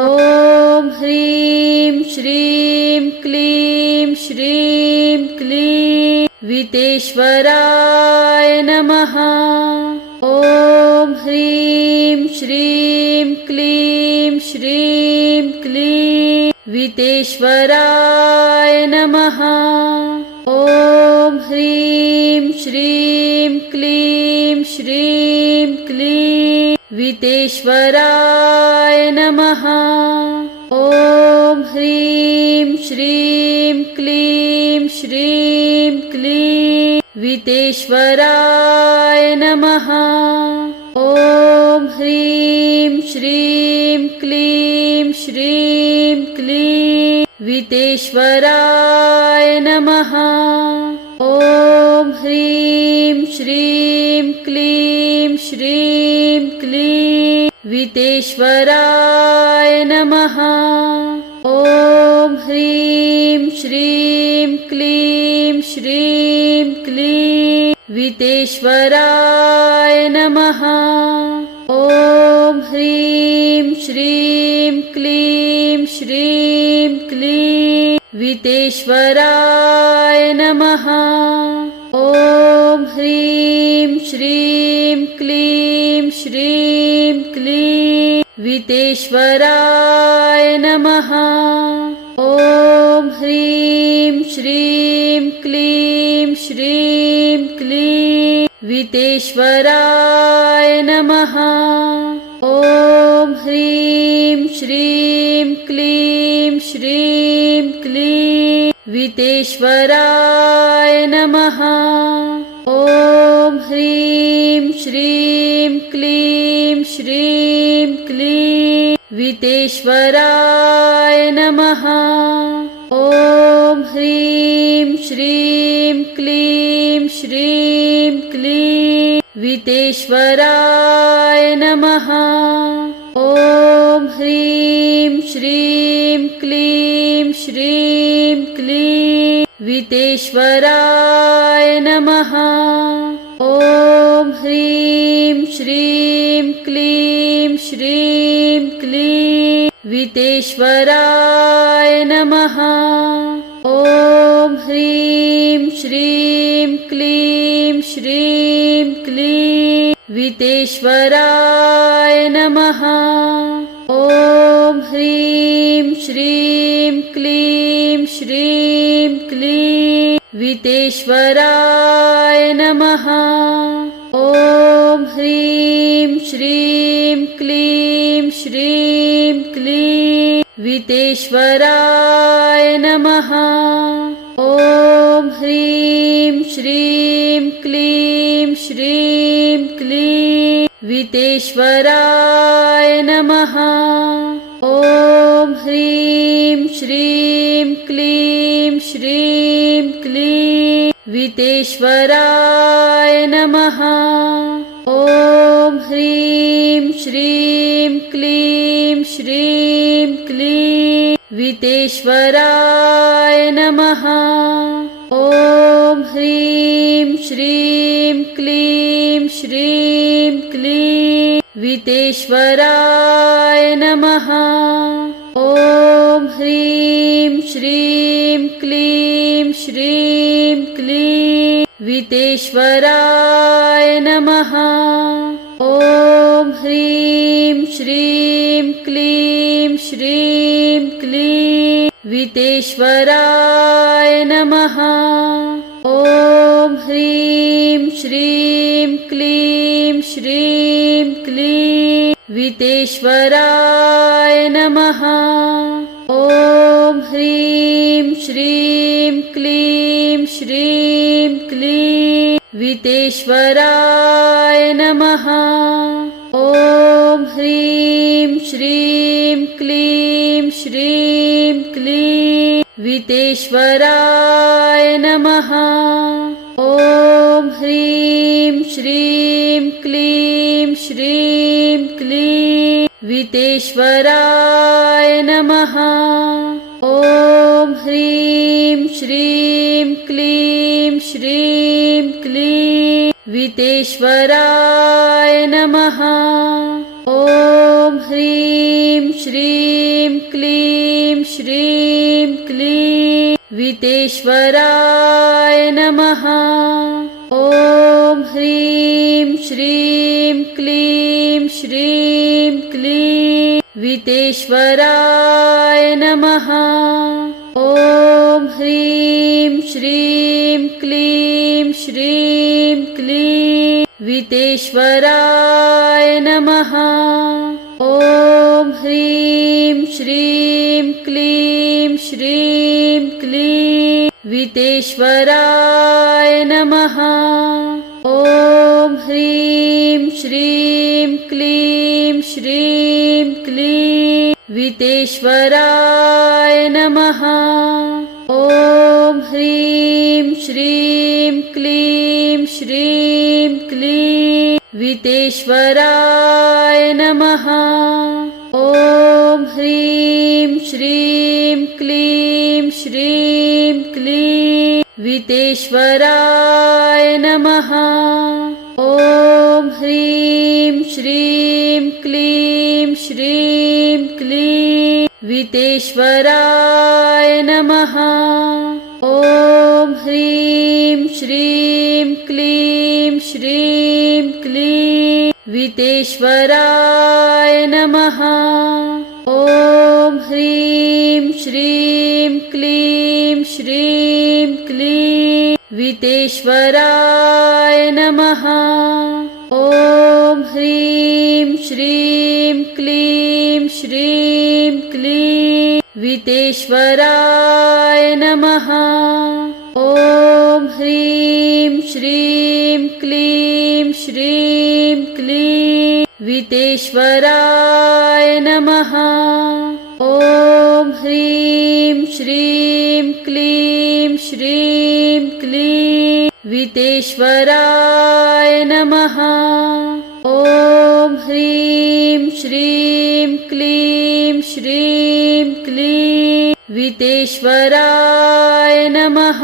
ॐ ह्रीं श्रीं क्लीं श्रीं क्लीं वितेश्वराय नमः। ॐ ह्रीं श्रीं क्लीं श्रीं क्लीं वितेश्वराय नमः। ॐ ह्रीं श्रीं क्लीं श्रीं क्लीं वितेश्वराय नमः। ॐ ह्रीं श्रीं क्लीं श्रीं क्लीं वितेश्वराय नमः। ॐ ह्रीं श्रीं क्लीं श्रीं क्लीं वितेश्वराय नमः। ॐ ह्रीं श्रीं क्लीं श्रीं क्लीं वितेश्वराय नमः। ॐ ह्रीं श्रीं क्लीं श्रीं क्लीं वितेश्वराय नमः। ॐ ह्रीं श्रीं क्लीं श्रीं क्लीं वितेश्वराय नमः। ॐ ह्रीं श्रीं क्लीं श्रीं क्लीं वितेश्वराय नमः। ॐ ह्रीं श्रीं क्लीं श्रीं क्लीं वितेश्वराय नमः। ॐ ह्रीं श्रीं क्लीं श्रीं क्लीं वितेश्वराय नमः। ॐ ह्रीं श्रीं क्लीं श्रीं क्लीं वितेश्वराय नमः। ॐ ह्रीं श्रीं क्लीं श्रीं क्लीं वितेश्वराय नमः। ॐ ह्रीं श्रीं क्लीं श्रीं क्लीं वितेश्वराय नमः। ॐ ह्रीं श्रीं क्लीं श्रीं क्लीं वितेश्वराय नमः। ॐ ह्रीं श्रीं क्लीं श्रीं क्लीं वितेश्वराय नमः। ॐ ह्रीं श्रीं क्लीं श्रीं क्लीं वितेश्वराय नमः। ॐ ह्रीं श्रीं क्लीं श्रीं क्लीं वितेश्वराय नमः। ॐ ह्रीं श्रीं क्लीं श्रीं क्लीं वितेश्वराय नमः। ॐ ह्रीं श्रीं क्लीं श्रीं क्लीं वितेश्वराय नमः। ॐ ह्रीं श्रीं क्लीं श्रीं क्लीं वितेश्वराय नमः। ॐ ह्रीं श्रीं क्लीं श्रीं क्लीं वितेश्वराय नमः। ॐ ह्रीं श्रीं क्लीं श्रीं क्लीं वितेश्वराय नमः। ॐ ह्रीं श्रीं क्लीं श्रीं क्लीं वितेश्वराय नमः। ॐ ह्रीं श्रीं क्लीं श्रीं क्लीं वितेश्वराय नमः। ॐ ह्रीं श्रीं क्लीं श्रीं क्लीं वितेश्वराय नमः। ॐ ह्रीं श्रीं क्लीं श्रीं क्लीं वितेश्वराय नमः। ॐ ह्रीं श्रीं क्लीं श्रीं क्लीं वितेश्वराय नमः। ॐ ह्रीं श्रीं क्लीं श्रीं क्लीं वितेश्वराय नमः। ॐ ह्रीं श्रीं क्लीं श्रीं क्लीं वितेश्वराय नमः। ॐ ह्रीं श्रीं क्लीं श्रीं क्लीं वितेश्वराय नमः। ॐ ह्रीं श्रीं क्लीं श्रीं क्लीं वितेश्वराय नमः। ॐ ह्रीं श्रीं क्लीं श्रीं क्लीं वितेश्वराय नमः। ॐ ह्रीं श्रीं क्लीं श्रीं क्लीं वितेश्वराय नमः। ॐ ह्रीं श्रीं क्लीं श्रीं क्लीं वितेश्वराय नमः। ॐ ह्रीं श्रीं क्लीं श्रीं क्लीं वितेश्वराय नमः। ॐ ह्रीं श्रीं क्लीं श्रीं क्लीं वितेश्वराय नमः। ॐ ह्रीं श्रीं क्लीं श्रीं क्लीं वितेश्वराय नमः। ॐ ह्रीं श्रीं क्लीं श्रीं क्लीं वितेश्वराय नमः। ॐ ह्रीं श्रीं क्लीं श्रीं क्लीं वितेश्वराय नमः। ॐ ह्रीं श्रीं क्लीं श्रीं क्लीं वितेश्वराय नमः। ॐ ह्रीं श्रीं क्लीं श्रीं क्लीं वितेश्वराय नमः। ॐ ह्रीं श्रीं क्लीं श्रीं क्लीं वितेश्वराय नमः।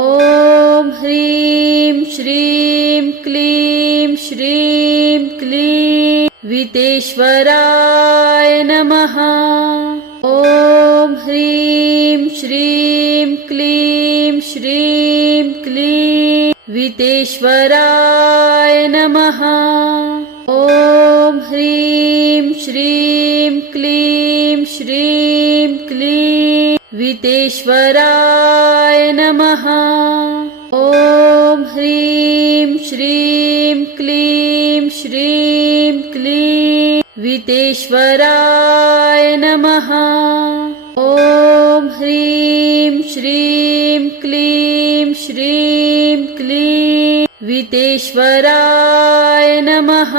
ॐ ह्रीं श्रीं क्लीं श्रीं क्लीं वितेश्वराय नमः। ॐ ह्रीं श्रीं क्लीं श्रीं क्लीं वितेश्वराय नमः। ॐ ह्रीं श्रीं क्लीं श्रीं क्लीं वितेश्वराय नमः। ॐ ह्रीं श्रीं क्लीं श्रीं क्लीं वितेश्वराय नमः। ॐ ह्रीं श्रीं क्लीं श्रीं क्लीं वितेश्वराय नमः।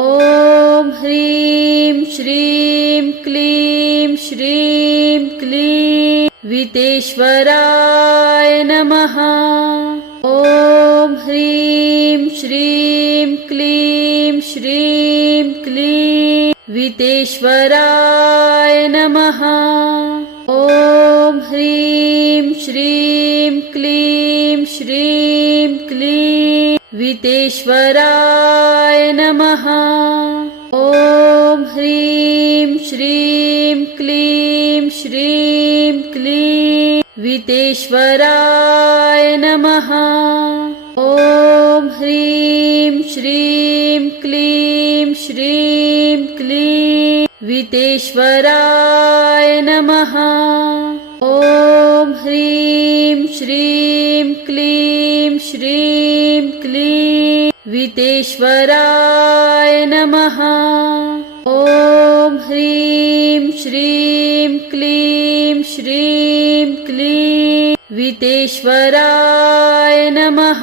ॐ ह्रीं श्रीं क्लीं श्रीं क्लीं वितेश्वराय नमः। ॐ ह्रीं श्रीं क्लीं श्रीं क्लीं वितेश्वराय नमः। ॐ ह्रीं श्रीं क्लीं श्रीं क्लीं वितेश्वराय नमः। ॐ ह्रीं श्रीं क्लीं श्रीं क्लीं वितेश्वराय नमः। ॐ ह्रीं श्रीं क्लीं श्रीं क्लीं वितेश्वराय नमः। ॐ ह्रीं श्रीं क्लीं श्रीं क्लीं वितेश्वराय नमः। ॐ ह्रीं श्रीं क्लीं श्रीं क्लीं वितेश्वराय नमः।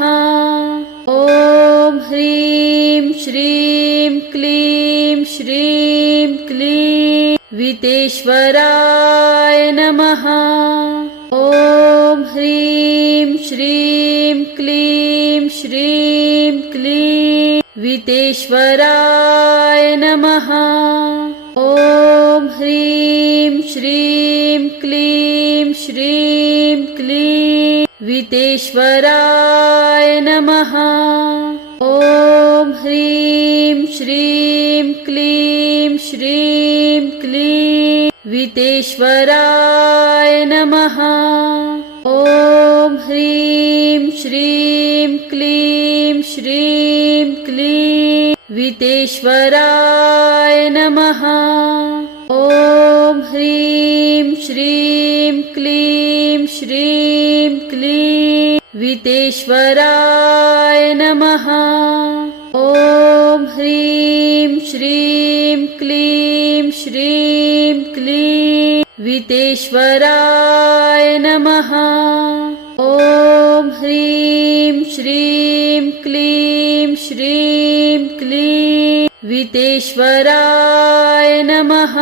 ॐ ह्रीं श्रीं क्लीं श्रीं क्लीं वितेश्वराय नमः। ॐ ह्रीं श्रीं क्लीं श्रीं क्लीं वितेश्वराय नमः। ॐ ह्रीं श्रीं क्लीं श्रीं क्लीं वितेश्वराय नमः। ॐ ह्रीं श्रीं क्लीं श्रीं क्लीं वितेश्वराय नमः। ॐ ह्रीं श्रीं क्लीं श्रीं क्लीं वितेश्वराय नमः। ॐ ह्रीं श्रीं क्लीं श्रीं क्लीं वितेश्वराय नमः। ॐ ह्रीं श्रीं क्लीं श्रीं क्लीं वितेश्वराय नमः। ॐ ह्रीं श्रीं क्लीं श्रीं क्लीं वितेश्वराय नमः।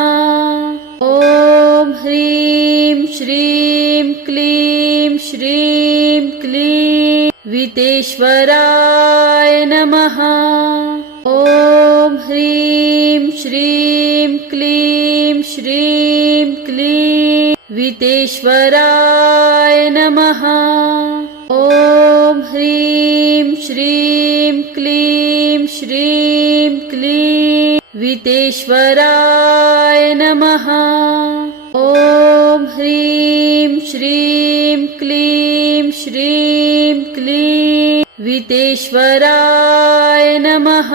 ॐ ह्रीं श्रीं क्लीं श्रीं क्लीं वितेश्वराय नमः। ॐ ह्रीं श्रीं क्लीं श्रीं क्लीं वितेश्वराय नमः। ॐ ह्रीं श्रीं क्लीं श्रीं क्लीं वितेश्वराय नमः। ॐ ह्रीं श्रीं क्लीं श्रीं क्लीं वितेश्वराय नमः।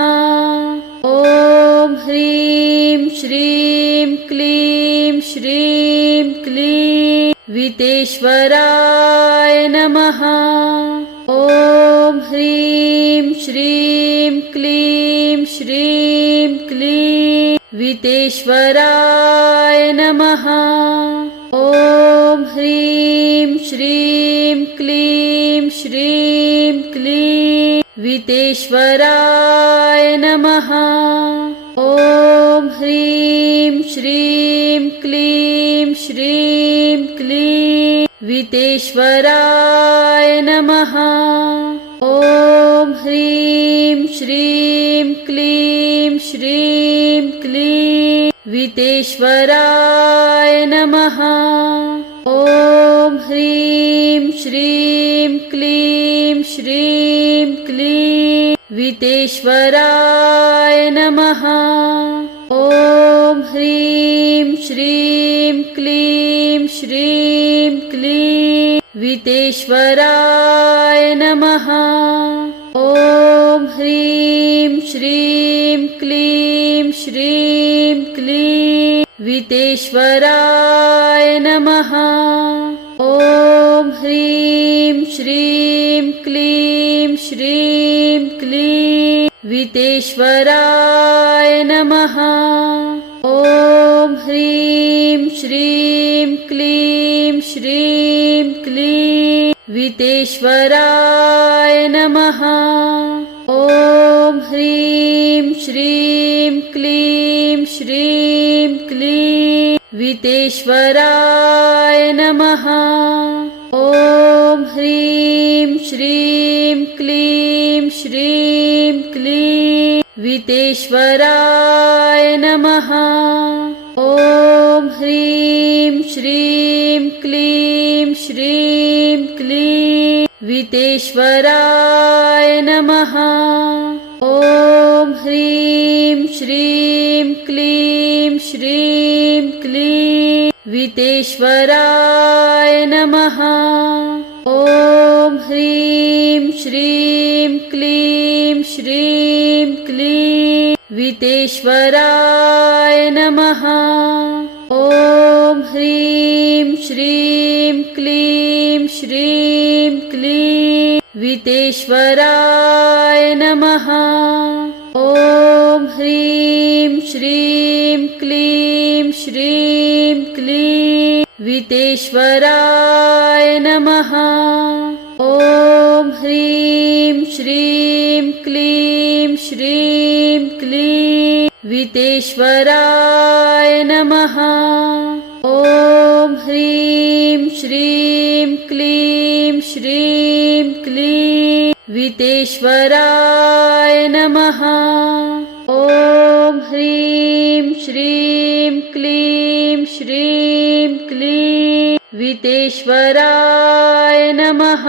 ॐ ह्रीं श्रीं क्लीं श्रीं क्लीं वितेश्वराय नमः। ॐ ह्रीं श्रीं क्लीं श्रीं क्लीं वितेश्वराय नमः। ॐ ह्रीं श्रीं क्लीं श्रीं क्लीं वितेश्वराय नमः। ॐ ह्रीं श्रीं क्लीं श्रीं क्लीं वितेश्वराय नमः। ॐ ह्रीं श्रीं क्लीं श्रीं क्लीं वितेश्वराय नमः। ॐ ह्रीं श्रीं क्लीं श्रीं क्लीं वितेश्वराय नमः। ॐ ह्रीं श्रीं क्लीं श्रीं क्लीं वितेश्वराय नमः। ॐ ह्रीं श्रीं क्लीं श्रीं क्लीं वितेश्वराय नमः। ॐ ह्रीं श्रीं क्लीं श्रीं क्लीं वितेश्वराय नमः। ॐ ह्रीं श्रीं क्लीं श्रीं क्लीं वितेश्वराय नमः। ॐ ह्रीं श्रीं क्लीं श्रीं क्लीं वितेश्वराय नमः। ॐ ह्रीं श्रीं क्लीं श्रीं क्लीं वितेश्वराय नमः। ॐ ह्रीं श्रीं क्लीं श्रीं क्लीं वितेश्वराय नमः। ॐ ह्रीं श्रीं क्लीं श्रीं क्लीं वितेश्वराय नमः। ॐ ह्रीं श्रीं क्लीं श्रीं क्लीं वितेश्वराय नमः। ॐ ह्रीं श्रीं क्लीं श्रीं क्लीं वितेश्वराय नमः। ॐ ह्रीं श्रीं क्लीं श्रीं क्लीं वितेश्वराय नमः। ॐ ह्रीं श्रीं क्लीं श्रीं क्लीं वितेश्वराय नमः। ॐ ह्रीं श्रीं क्लीं श्रीं क्लीं वितेश्वराय नमः। ॐ ह्रीं श्रीं क्लीं श्रीं क्लीं वितेश्वराय नमः।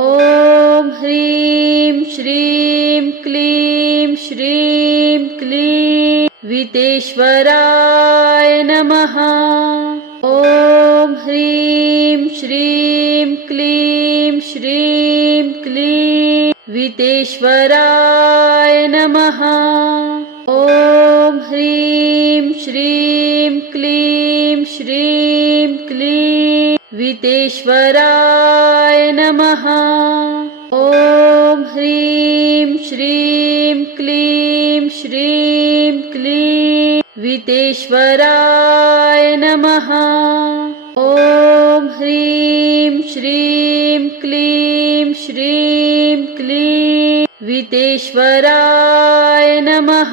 ॐ ह्रीं श्रीं क्लीं श्रीं क्लीं वितेश्वराय नमः। ॐ ह्रीं श्रीं क्लीं श्रीं क्लीं वितेश्वराय नमः। ॐ ह्रीं श्रीं क्लीं श्रीं क्लीं वितेश्वराय नमः। ॐ ह्रीं श्रीं क्लीं श्रीं क्लीं वितेश्वराय नमः। ॐ ह्रीं श्रीं क्लीं श्रीं क्लीं वितेश्वराय नमः।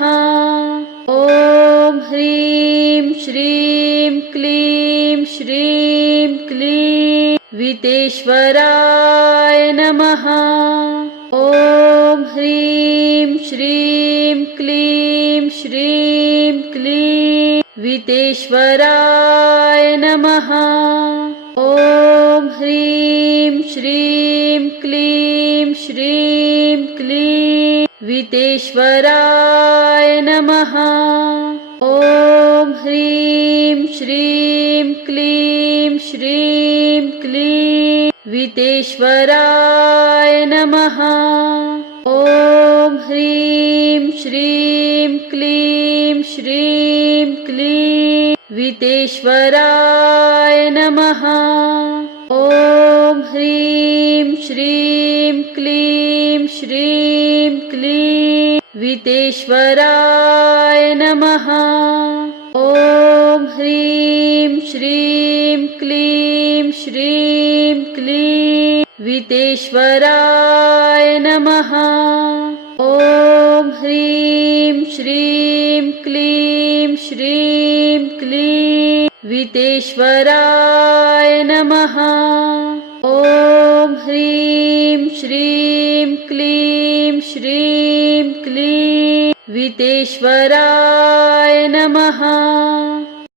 ॐ ह्रीं श्रीं क्लीं श्रीं क्लीं वितेश्वराय नमः। ॐ ह्रीं श्रीं क्लीं श्रीं क्लीं वितेश्वराय नमः। ॐ ह्रीं श्रीं क्लीं श्रीं क्लीं वितेश्वराय नमः। ॐ ह्रीं श्रीं क्लीं श्रीं क्लीं वितेश्वराय नमः। ॐ ह्रीं श्रीं क्लीं श्रीं क्लीं वितेश्वराय नमः। ॐ ह्रीं श्रीं क्लीं श्रीं क्लीं वितेश्वराय नमः। ॐ ह्रीं श्रीं क्लीं श्रीं क्लीं वितेश्वराय नमः। ॐ ह्रीं श्रीं क्लीं श्रीं क्लीं वितेश्वराय नमः। ॐ ह्रीं श्रीं क्लीं श्रीं क्लीं वितेश्वराय नमः।